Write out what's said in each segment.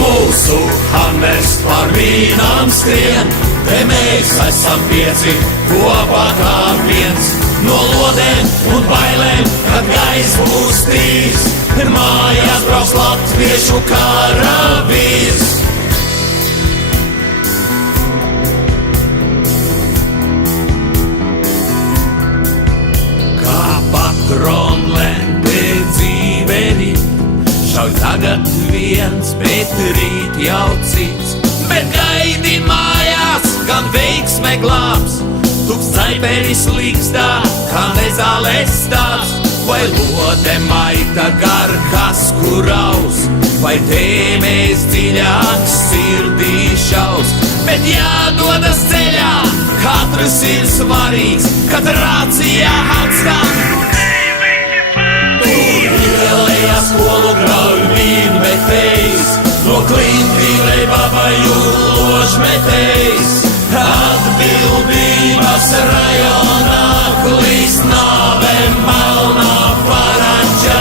Mūsu hammers par vīnām skrien, te mēs esam pieci kopā kā viens. No lodēm un bailēm, kad gaiss būs tīrs, mājās brauks latviešu karavīrs. Kā patronlente dzīveni, šauj tagad viens, bet rīt jau cits. Bet gaidi mājās, gan veiksme glābs, tuvs caiperis līkstā, kā nezālēs stāvs. Vai lode maita gar kasku raus, vai tēmēs dziļāk sirdī šaus. Bet jādodas ceļā, katrs ir svarīgs, kad rācijā atskan. Ielējā skolu grauj vīnmetējs, no klintīnei babaju ložmetējs. Atbildības rajonā klīst nāve melnā parančā,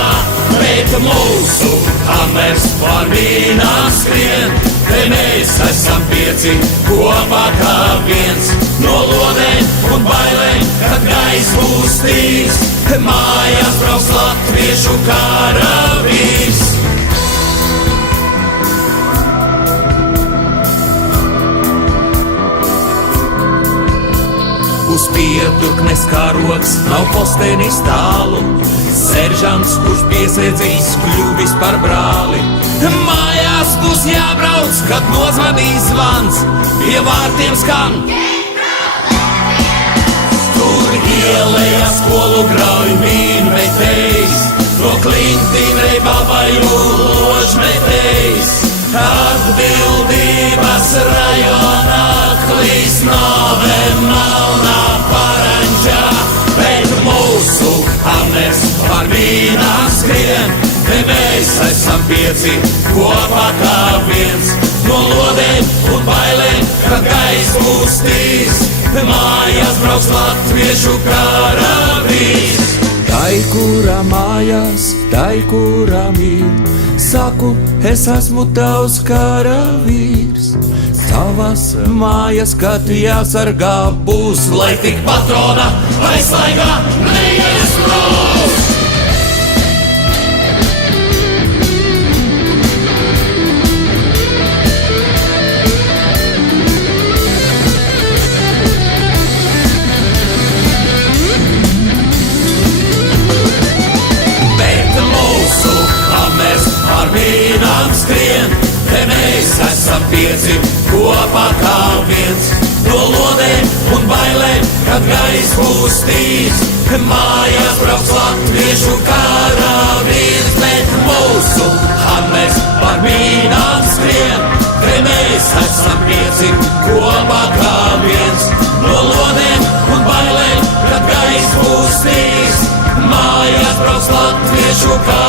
bet mūsu hammers par vīnām skrien, te mēs esam pieci kopā kā viens. No lodēm un bailēm, kad gaiss būs tīrs, mājās brauks latviešu karavīrs. Uz piedurknes karoks nav postenis tālu, seržants, kurš piesēdzīs, kļuvis par brāli. Mājās būs jābrauc, kad nozvanīs zvans, pie vārtiem skan. Tur ielējā skolu grauj vīnmetējs, no klintīnei babaju ložmetējs. Atbildības rajonā klīst nāve melnā parančā, bet mūsu hammers par vīnām skrien, te mēs esam pieci kopā kā viens. No lodēm un bailēm, kad gaiss būs tīrs, mājās brauks latviešu karavīrs. Tai, kura mājās, tai, kura mīl, saku, es esmu tavs karavīrs. Savas mājas, kad jāsargā būs, lai tik patrona aizlaigā neiesprūst. Vīnām skrien, te mēs esam pieci kopā kā viens. No lodēm un bailēm, kad gaiss būs tīrs, mājās brauks latviešu karavīrs. Bet mūsu hammers par vīnām skrien, te mēs esam pieci kopā kā viens. No lodēm un bailēm, kad gaiss būs tīrs, mājās brauks latviešu karavīrs.